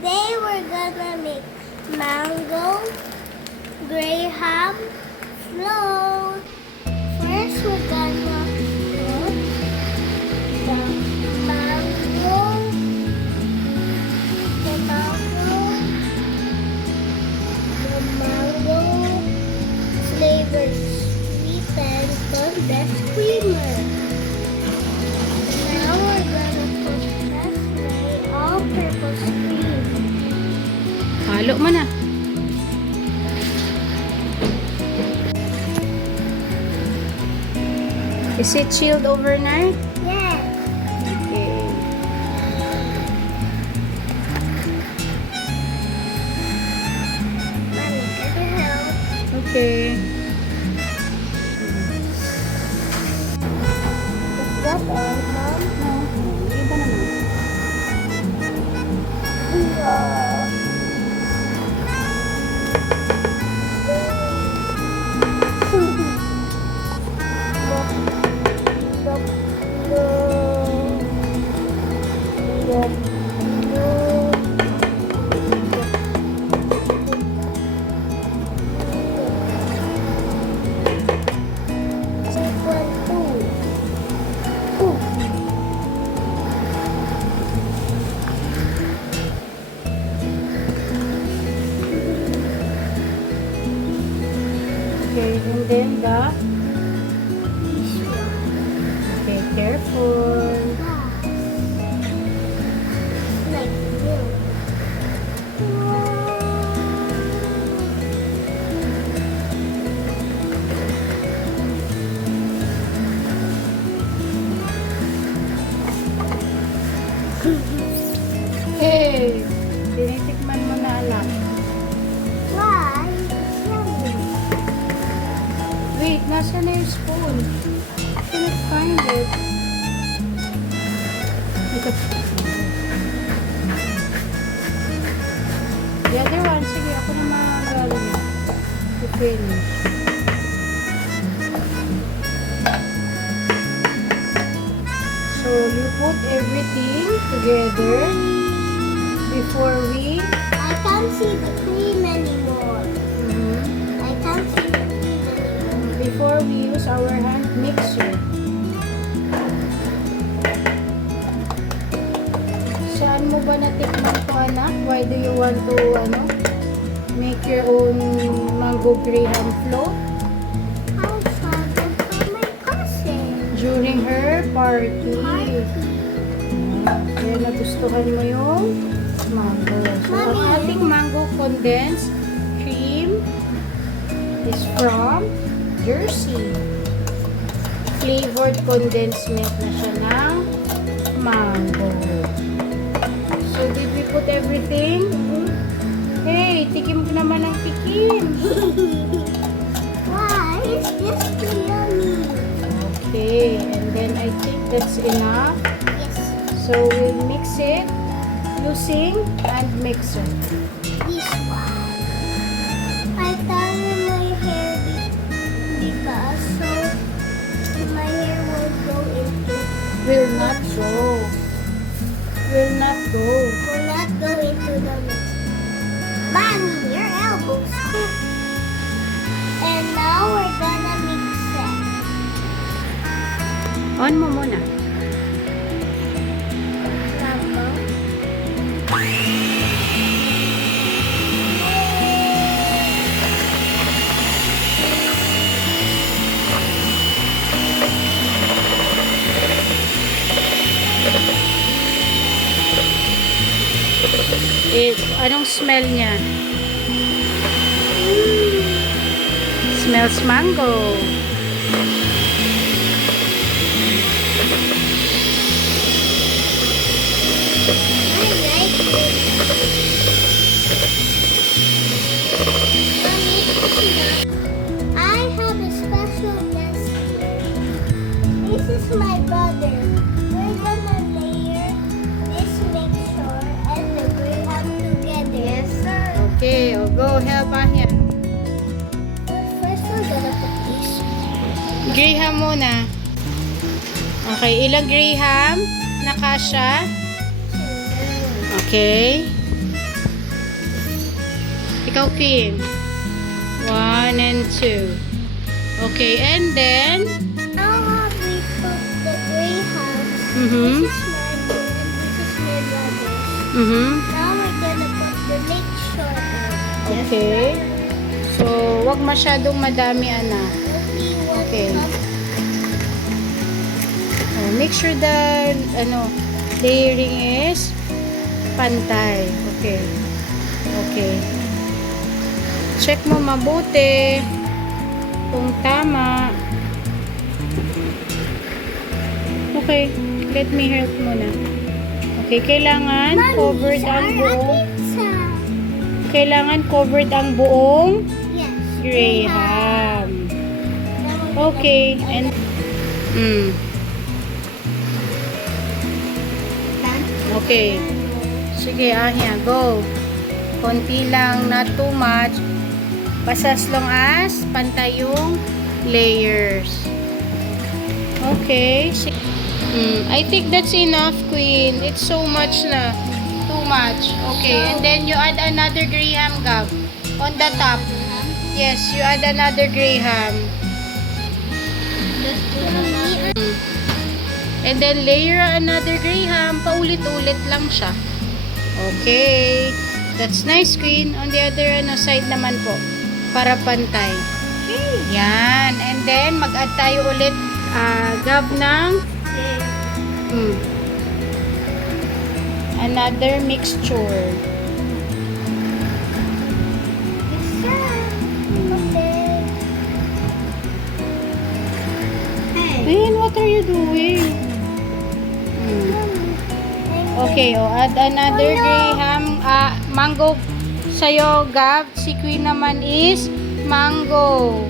Today we're gonna make mango graham float. First we're gonna put the mango flavored sweet and condensed creamer. Now we're gonna put Nestle all-purpose cream. Halo mo na. Is it chilled overnight? Yes. Okay. Mommy, can you help? Okay. Is that all, Mom? No, iba naman. Okay, and then the... Okay, careful. Like milk. Hey! Tinitikman mo na alam. Why? It's yummy. Wait, nasa na yung spoon? Can't find it. Ito. The other one, sige, ako na magaling. To finish. So, you put everything together before we... I can't see the cream anymore. I can't see the cream anymore. Before we use our hand mixer. Saan mo ba natikman to, anak? Why do you want to, make your own mango graham float? I saw them from my cousin. During her party. Kaya nagustuhan mo yung mango. So, ang Mommy. ating mango condensed cream is from Jersey. Flavored condensed milk na siya ng mango. So, did we put everything? Hey, tikim ko naman ang tikim. Why is this too yummy? Okay, and then I think that's enough. Yes, So, we'll mix it using hand mixer. this one. I tied my hair because so my hair will go into Will not go. Will not go. will not go into the mix. Mommy, your elbows. And now we're gonna mix it. On mo muna. Mama. Anong smell niya? Smells mango. I like it. Mommy, I have a special guest here. This is my brother. We're gonna layer this mixture and the graham together. Yes, sir. Okay, go help Anya. First, we're gonna put this. Graham muna. Okay, ilang graham? Nakasya? Okay. Ikaw, Queen. 1 and 2. Okay, and then? Now have we put the greyhounds. Mm-hmm. This is my mom and this is my brother. Mm-hmm. Now we're gonna put the mixture in. Okay. So, wag masyadong madami, anak. Only one Okay. cup. Oh, make sure the layering is pantay. Okay. Okay. Check mo mabuti kung tama. Okay. Let me help muna. Okay, kailangan covered ang buong Yes. graham. Now we're Okay, and okay. Sige, Ahia, go. Konti lang, not too much. Basta as long as pantay yung layers. Okay. I think that's enough, Queen. It's so much na. Too much. Okay. And then you add another graham, Gab. On the top. Yes, you add another graham. And then layer another graham. Paulit-ulit lang siya. Okay. That's nice, Queen. On the other side naman po. Para pantay. Yan. And then, mag-add tayo ulit Gab ng another mixture. Ayan, what are you doing? Okay, add another graham. Mango sa'yo, Gab. Si Queen naman is mango.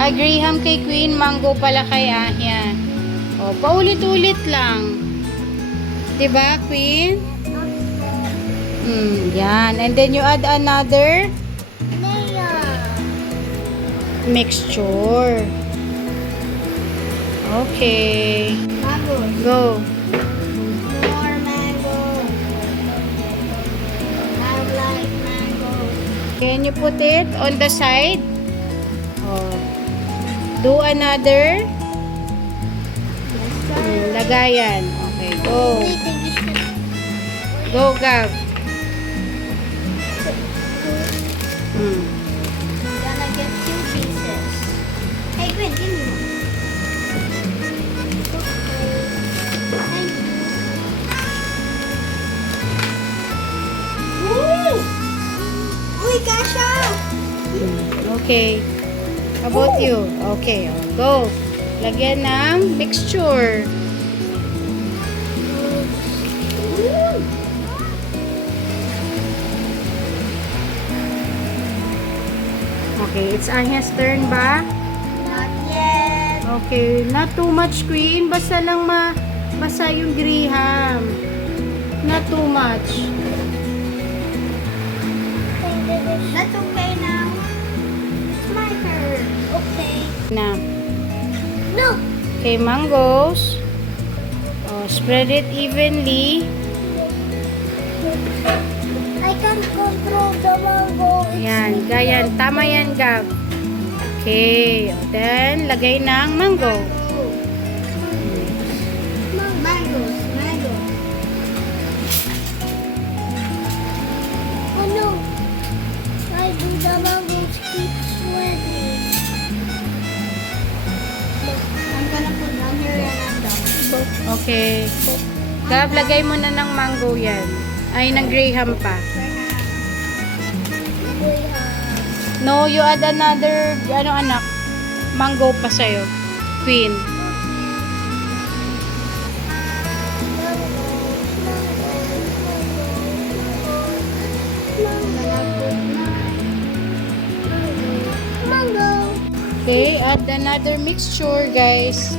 Graham kay Queen, mango pala kay Ahia. Paulit-ulit lang. Diba, Queen? Yan. And then you add another mixture. Okay. Go. More mango. I like mango. Can you put it on the side? Do another. Lagayan. Okay, go. Go, Gab. I'm gonna get 2 pieces. Hey, Gwen, give me one. Thank you. Woo! Uy, kasha! Okay. How about you? Okay, go. Lagyan ng mixture. Okay, it's Ahia's turn ba? Not yet. Okay, not too much, Queen. Basta lang basa yung graham. Not too much. That's okay now. It's my turn. Okay. Na. No. Okay, mangoes. Spread it evenly. I can't control the mango. Yan, ganyan. Tama yan, Gab. Okay. Then, lagay ng mango. Mangoes. Oh no. Why do the mangoes keep sweating? I'm gonna put down here and I'm down. Okay. Gab, lagay mo na ng mango yan. Ay, ng graham pa. No, you add another, anak, mango pa sa'yo. Queen. Mango. Okay, add another mixture, guys.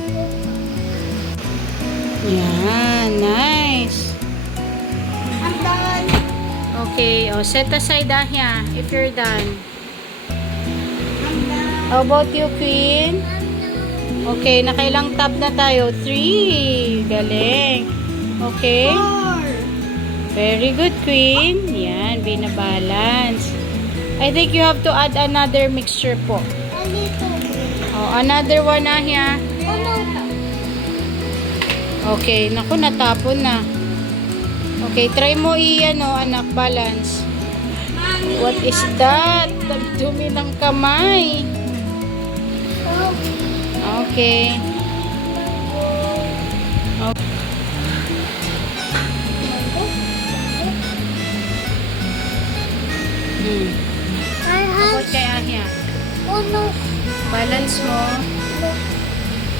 Yan, nice. I'm done. Okay, set aside Ahia if you're done. I'm done. How about you, Queen? Okay, nakailang tab na tayo? 3. Galing. Okay. 4. Very good, Queen. Yan, binabalance. I think you have to add another mixture po. A little bit. Oh, another one na here. Oh no. Okay, naku, natapon na. Okay, try mo anak, balance. What is that? Nagdumi ng kamay. Okay. I Abot have. kay Ahia. Oh no. Balance mo.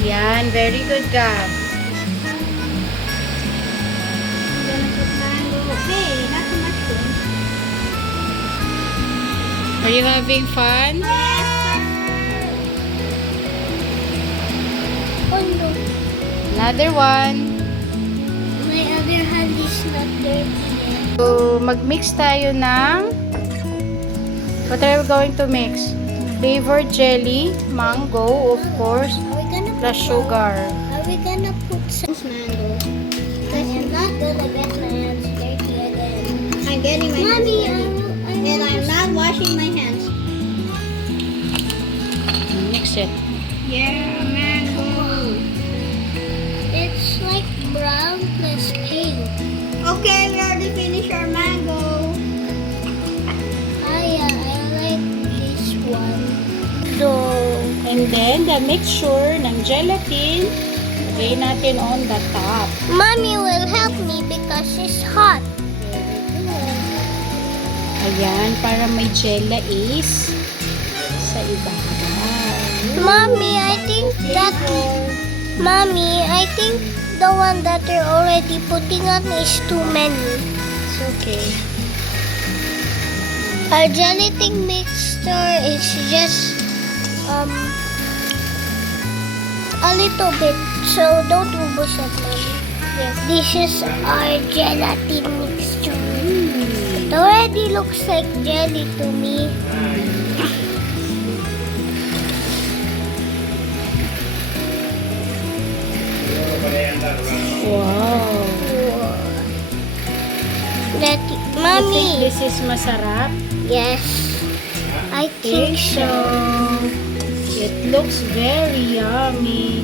Yan, very good, Gab. Hey, not too much food. Are you having fun? Oh no. Another one. My other hand is not dirty yet. So, mag-mix tayo ng what are we going to mix? Flavored jelly, mango, of course, Are we gonna plus sugar. Are we gonna put some mango? Because I'm not gonna get my hands dirty again. I'm getting my hands dirty. And I'm not washing my hands. Mix it. Yeah, mango. It's like brown plus pink. Okay, we already finished our mango. I like this one. And then, the mixture ng gelatin, lagay natin on the top. Mommy will help me because it's hot. Ayan, para may gela is sa ibabaw. Mommy, I think the one that you're already putting on is too many. It's okay. Our gelatin mixture is just a little bit, so don't ubos it, Mommy. Yes, this is our gelatin mixture. It already looks like jelly to me. Wow. That, I think Mommy. this is masarap. Yes, I think so. It looks very yummy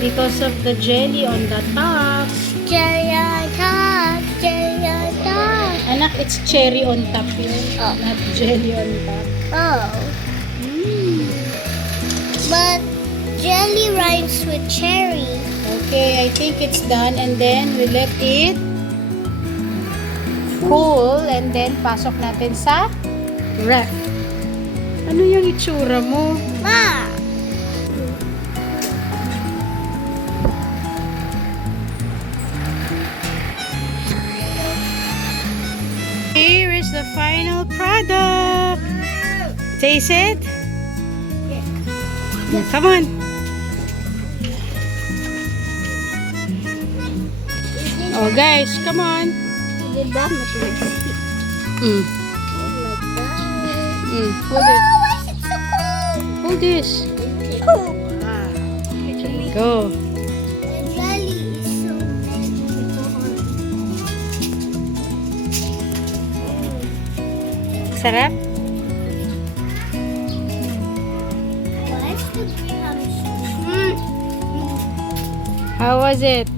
because of the jelly on the top. Jelly on top, jelly on top. Anak, it's cherry on top yun, Oh. not jelly on top. Oh, but jelly rhymes with cherry. Okay, I think it's done and then we let it cool and then pasok natin sa ref. Ano yung itsura mo? Ma! Here is the final product. Taste it? Come on. Oh guys, come on. Did that much like Mm. that? Mm. Oh, why is it so cold? Hold this. Oh. There you go. The jelly is so Sarap? Why is the graham so How was it?